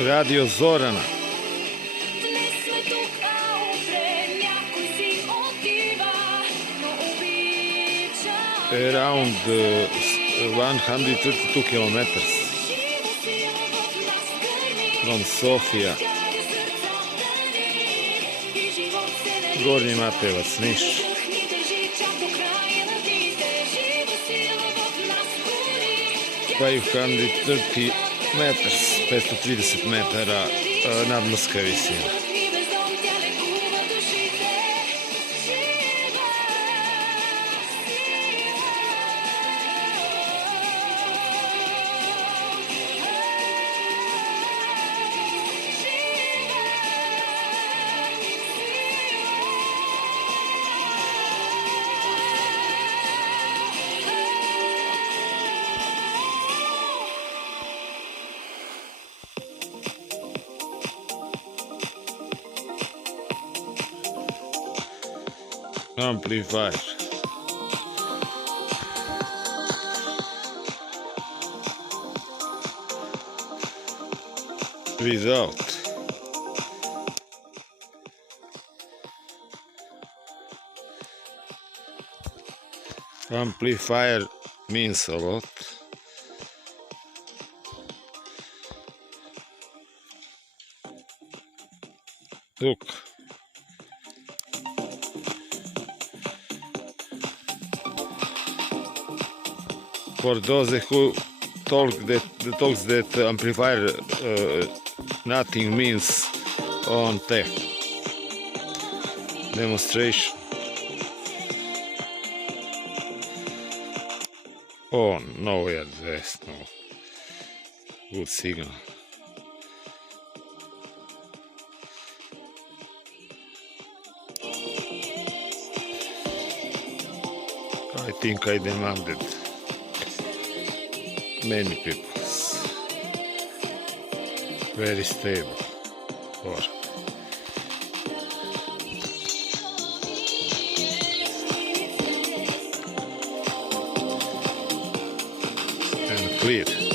Radio Zorana. Around 132 kilometers from Sofia. Gornji Matejevac, Niš. 530 meters, 530 metara nadmorska visina. Amplifier. Without. Amplifier means a lot. Look. For those who talks that amplifier nothing means on tech demonstration. Oh, nowhere there's no good signal. I think I demanded many people. Very stable work. And clear.